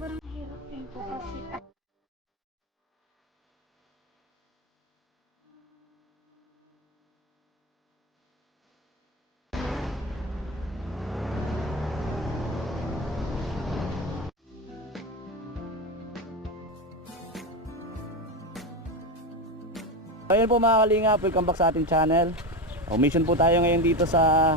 Sobrang hirap din po kasi Ayun po mga kalingap, welcome back sa ating channel. Mission po tayo ngayon dito sa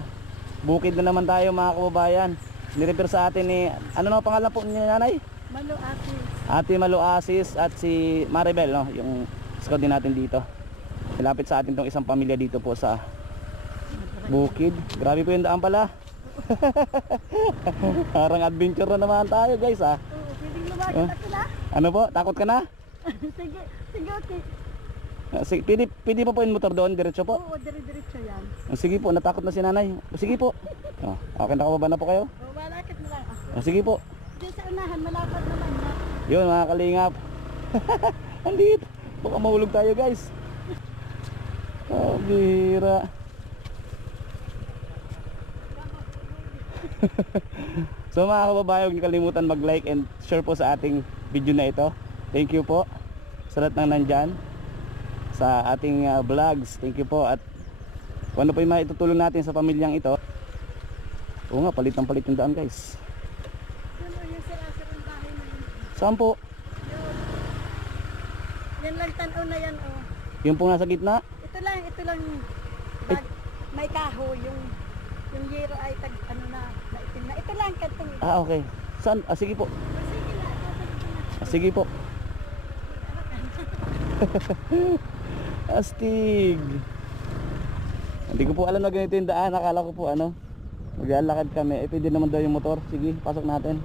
bukid na naman tayo mga kababayan. Nirefer sa atin ni, ano na pangalan po ni nanay? Malu Asis. Ate Malu Asis at si Maribel, no? Yung scout din natin dito. Malapit sa atin tong isang pamilya dito po sa bukid. Grabe po yung daan pala. Parang adventure na naman tayo guys ah. Oo, pwedeng lumakad ako na. Ano po? Takot ka na? Sige, sige, okay. Pwede pa po yung motor doon, diretso po? Oo, dire-diretso yan. Sige po, natakot na si nanay. Sige po. Okay, nakababa na po kayo? Oo, malakad na lang ako. Sige po. Diyan sa unahan, malapad naman na. Yun mga kalingap. Andito. Baka mahulog tayo guys. Bira. So mga kababayan, huwag niyo kalimutan mag-like and share po sa ating video na ito. Thank you po sa lahat ng nandyan sa ating vlogs. Thank you po. At kung ano po yung maitutulong natin sa pamilyang ito. Oo nga, palit yung daan guys. Yun o, yung sirasirang bahay na yun. Saan po? Yun. Yan lang tanaw na yan o. Yung pong nasa gitna? Ito lang. Bag, may kahoy, yung yero ay tag, ano na, maitim na. Ito lang, kantong ito. Okay. Saan? Sige po. Sige na, sasagot na. Sige po. Astig. Hindi ko po alam na ganito yung daan. Akala ko po maglalakad kami. Pwede naman daw yung motor. Sige, pasok natin.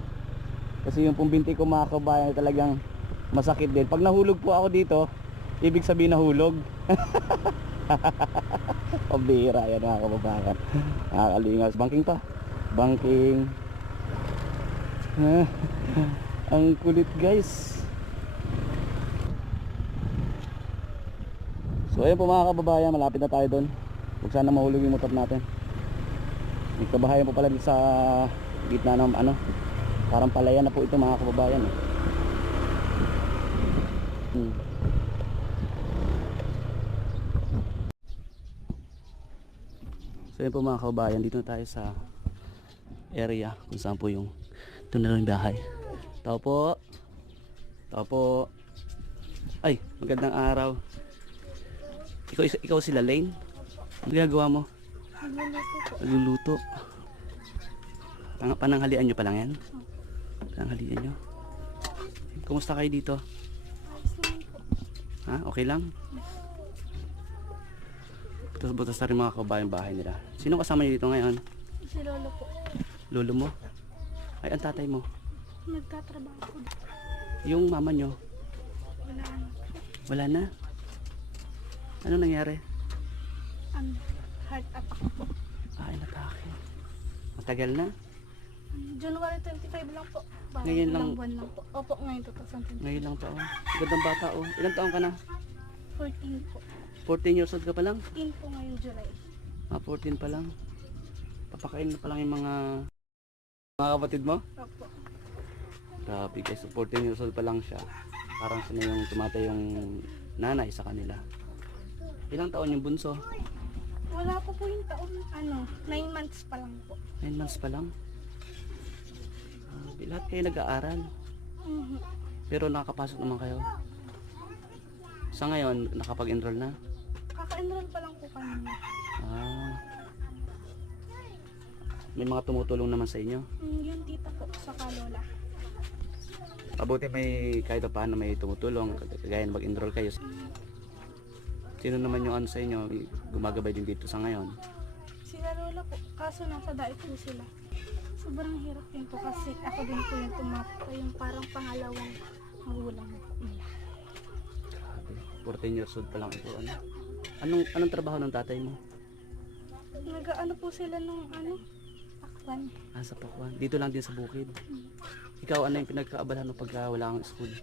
Kasi yung pong binti ko mga kabayan talagang masakit din. Pag nahulog po ako dito, ibig sabihin nahulog. Pabira yan mga kababayan. Nakakalingas. Banking pa. Banking. Ang kulit guys. So ayun po mga kababayan, malapit na tayo doon. Huwag sana mahulog yung motor natin. May kabahayan po pala dito sa gitna ng parang palayan na po ito mga kababayan So ayun po mga kababayan, dito na tayo sa area kung saan po yung tunel ng bahay. Tao po. Ay, magandang araw. Ikaw sila Lane? Ano ginagawa mo? Nagluluto. Pananghalian nyo pa lang yan? Pananghalian nyo? Kumusta kayo dito? Ha? Okay lang? Butas na rin mga kabayan bahay nila. Sino kasama nyo dito ngayon? Si lolo po. Lolo mo? Ay, ang tatay mo? Nagtatrabaho po. Yung mama nyo? Wala na. Wala na? Ano nangyari? Heart attack po. Ay, natake. Matagal na? January 25 lang po. Ngayon lang? Ilang buwan lang po. Opo, ngayon 2020. Ngayon lang taon. Gandang bata oh. Ilang taon ka na? 14 po. 14 years old ka pa lang? 14 po ngayon July. 14 pa lang. Papakain na pa lang yung mga kapatid mo? Opo. Grabe guys, 14 years old pa lang siya. Parang siya na yung tumatay yung nanay sa kanila. Ilang taon yung bunso? Wala po po yung taon. 9 months pa lang po. 9 months pa lang. Lahat kayo nag-aaral. Pero nakakapasok naman kayo. Sa ngayon, nakapag-enroll na? Kaka-enroll pa lang po kanina. May mga tumutulong naman sa inyo? Yung tita po, saka lola. Mabuti may kahit pa paano may tumutulong. Kagaya na mag-enroll kayo. Sino naman yung sa inyo gumagabay din dito sa ngayon? Sila lola po, kaso nasa daig po sila. Sobrang hirap din po kasi ako din po yung yung parang pangalawang magulang po. 14 years old pa lang ito. Anong trabaho ng tatay mo? Nag-ano po sila nung Pakwan. Sa Pakwan. Dito lang din sa bukid. Ikaw ano yung pinagkaabalahan mo pagka wala kang school?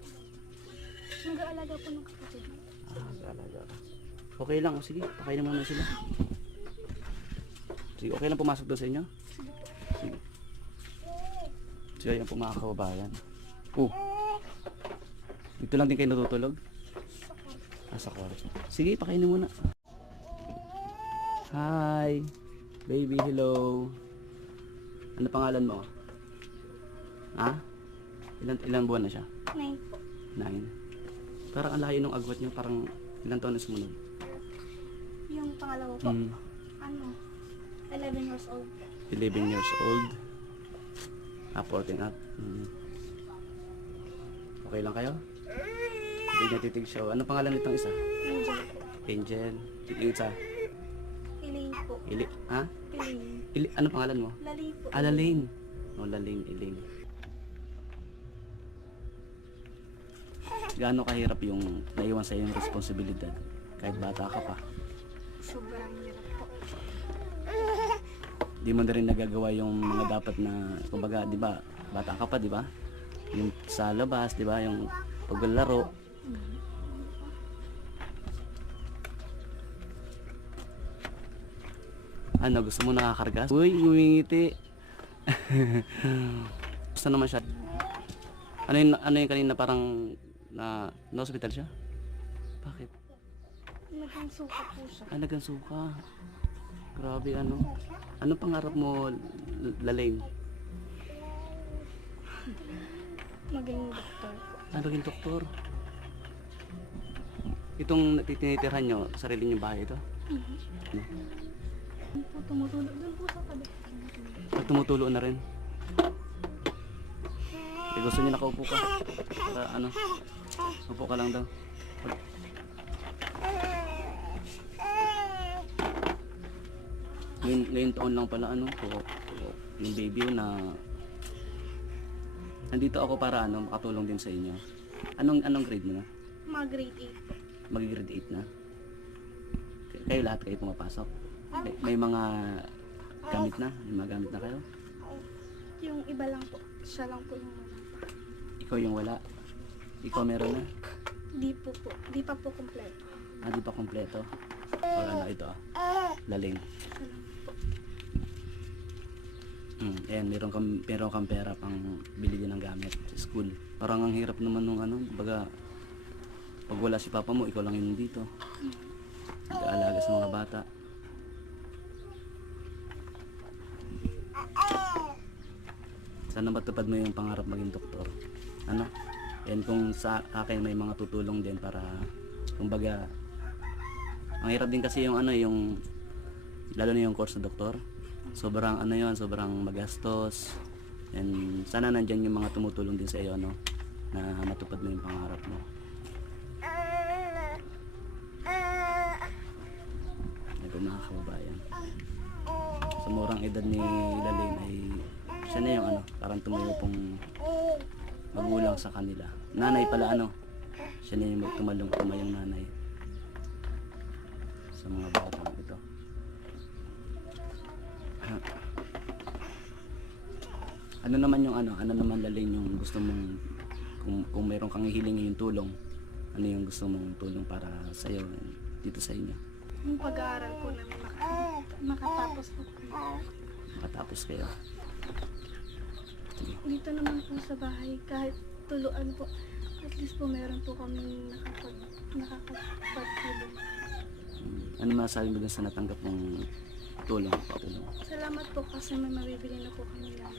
Nag-aalaga po ng kapatid. Nag-aalaga. Okay lang. Sige, pakainin mo naman sila. Sige, okay lang pumasok doon sa inyo? Sige. So, ayan po mga kababayan. Oh. Dito lang din kayo natutulog? Sa kwarto. Sige, pakainin muna. Hi. Baby, hello. Ano pangalan mo? Ha? Ilan buwan na siya? 9 po. 9. Parang ang layo ng agwat niyo. Parang ilang taon na sumunod? Yung pangalawa po, Mm, 11 years old. 11 years old. 14 up. Okay lang kayo? Hindi niya titig show. Ano pangalan nitong isa? Angel po. Angel. Yung isa? Elaine po. Ha? Elaine. Ano pangalan mo? Lali po. Lalaine. Lalaine, Elaine. Gaano kahirap yung naiwan sa yung responsibilidad kahit bata ka pa? Sobrang hirap po. Di mo na rin nagagawa yung mga dapat na, kumbaga, di ba, bata ka pa, di ba? Yung sa labas, di ba, yung paglalaro. Ano, gusto mo nakakargas? Uy, ngumingiti. Gusto naman siya. Ano yung kanina parang na hospital siya? Bakit? Naging suka po siya. Nagang suka. Grabe, ano? Ano pangarap mo, Lalaine? Maging doktor po. Maging doktor. Itong tinitirhan nyo, sarili nyo bahay ito? Doon po tumutulog. Doon po sa tabi. At tumutulo na rin. Gusto niya nakaupo ka. Para ano? Upo ka lang daw. Ngayon taon lang pala ano po. Yung baby yun na nandito ako para ano makatulong din sa inyo. Anong grade mo na? Mga grade 8 po. Mag-grade 8 na. Kayo lahat kayo pumapasok. May mga gamit na? May mga gamit na kayo? Yung iba lang po. Siya lang po yung wala. Ikaw yung wala. Ikaw meron na. Di po po. Di pa po kompleto. Di pa kompleto. O ano ito Laling. Siya lang po. Ayan, meron kang pera pang bili din ng gamit sa school. Parang ang hirap naman nung ano, baga pag wala si papa mo, ikaw lang yun dito. Nag-aalaga sa mga bata. Sana matupad mo yung pangarap maging doktor. Ano? Yan kung sa akin may mga tutulong din para kumbaga ang hirap din kasi yung ano yung lalo na yung course na doktor. Sobrang ano yon, sobrang magastos. And sana nandiyan yung mga tumutulong din sa iyo no na matupad mo yung pangarap mo. Ito mga kababayan. Sa murang edad ni Lalaine ay siya na yung ano, parang tumuyo pong magulang sa kanila. Nanay pala ano, siya na yung tumayong nanay sa mga batang ito. Ano naman yung ano naman Lalaine yung gusto mong kung mayroon kang hihiling yung tulong, ano yung gusto mong tulong para sa iyo dito sa inyo? Yung pag-aaral po namin makatapos po. Makatapos kayo. Dito naman po sa bahay, kahit tuluan po, at least po meron po kami nakakapagtulong. Ano masasabi mo dun sa natanggap mong tulong? Salamat po kasi may mabibili na po kami lang.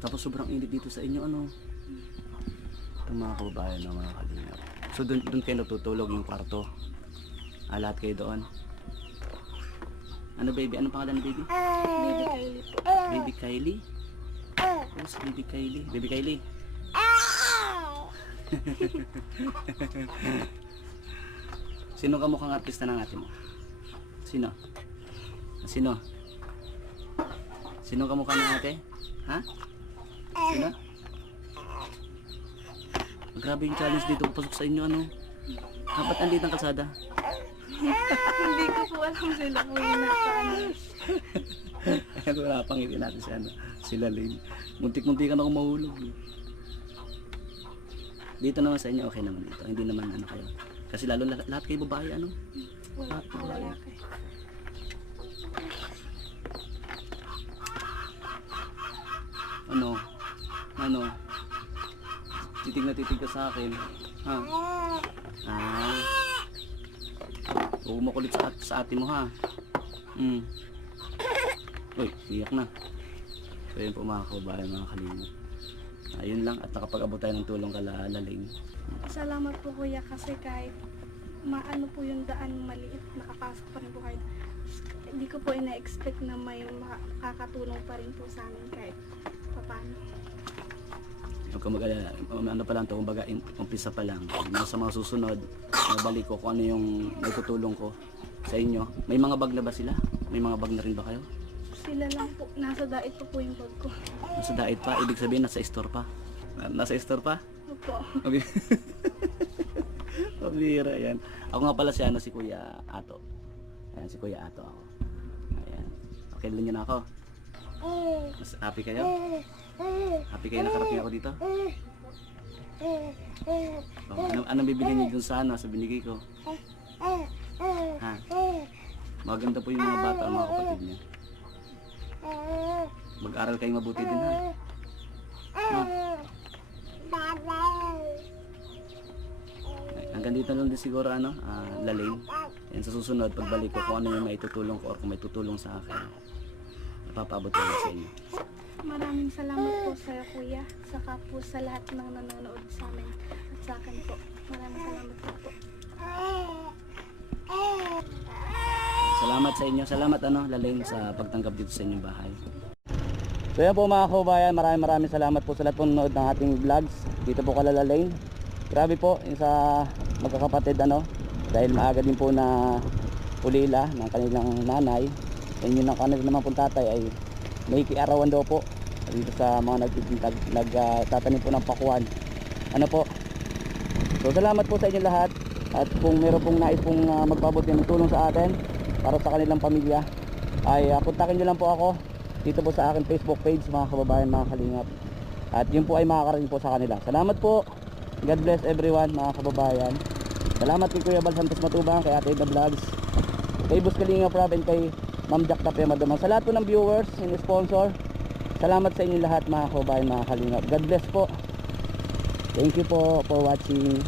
Tapos sobrang init dito sa inyo ano? Ito mga kababayan na mga kalingap. So dun kayo natutulog yung kwarto? Lahat kayo doon? Ano baby? Anong pangalan ni baby? Baby Kylie po. Baby Kylie? Who's baby Kylie? Baby Kylie? Sino kamukhang artista ng ate mo? Sino? Sino? Sino kamukha ng ate? Ha? Sino? Grabe yung challenge dito pasok sa inyo ano? Dapat andito ang kalsada. Hindi ko po alam sila po yung nakaano. Kaya wala pang ngiti natin si ano, si Lalaine. Muntik-muntik ka na kung mahulog. Dito naman sa inyo okay naman dito. Hindi naman ano kayo. Kasi lalo lahat kayo babae ano? Wala po lalaki. Ano? Titig na titig ka sa akin. Ha? Ah. Huwag mo kulit sa ate mo ha. Uy, iyak na. So yun po mga kababayan, mga kalimot. Ayun lang, at nakapag-abot tayo ng tulong kala Laling. Salamat po kuya kasi kahit maano po yung daan maliit, nakapasok pa rin po kayo. Hindi ko po ina-expect na may makakatulong pa rin po sa amin kahit paano. Huwag ka mag-alala, ano pa lang to, kumbaga umpisa pa lang. Sa mga susunod, nabalik ko kung ano yung naitutulong ko sa inyo. May mga bag na ba sila? May mga bag na rin ba kayo? Sila lang po, nasa dait po yung bag ko. Nasa diet pa, ibig sabihin nasa store pa. Nasa store pa? Opo. Okay. Pabira yan. Ako nga pala si Kuya Ato. Ayan, si Kuya Ato ako. Ayan. Okay lang yun ako. Mas happy kayo? Happy kayo nakarating ako dito? Oh, ano bibili niyo dun sa sa binigay ko? Ha? Maganda po yung mga bata, mga kapatid niya. Mag-aral kayong mabuti din ha. Hanggang dito lang din siguro Laling. Yan sa susunod pagbalik ko kung ano yung maitutulong ko or kung may tutulong sa akin. Napapaabot ko sa inyo. Maraming salamat po sa kuya, saka po sa lahat ng nanonood sa amin at sa akin po. Maraming salamat po. Salamat sa inyo. Salamat Laling sa pagtanggap dito sa inyong bahay. So yan po mga kababayan, maraming salamat po sa lahat po nanonood ng ating vlogs dito po kala Laling. Grabe po yung sa magkakapatid dahil maaga din po na ulila ng kanilang nanay. And yun ang kanilang naman pong tatay ay may kiarawan daw po dito sa mga nagtatanim po ng pakuan. So salamat po sa inyo lahat. At kung meron pong nais pong magpabot ng tulong sa atin para sa kanilang pamilya ay kontakin nyo lang po ako dito po sa akin Facebook page mga kababayan, mga kalingap. At yun po ay makakarating po sa kanila. Salamat po. God bless everyone mga kababayan. Salamat kay Kuya Bal Santos Matubang, kay Ate Ida Vlogs, kay Boss Kalinga Prab, and kay Ma'am Jack Tapia Madamang. Sa lahat po ng viewers and sponsor, salamat sa inyo lahat mga kababayan, mga kalingap. God bless po. Thank you po for watching.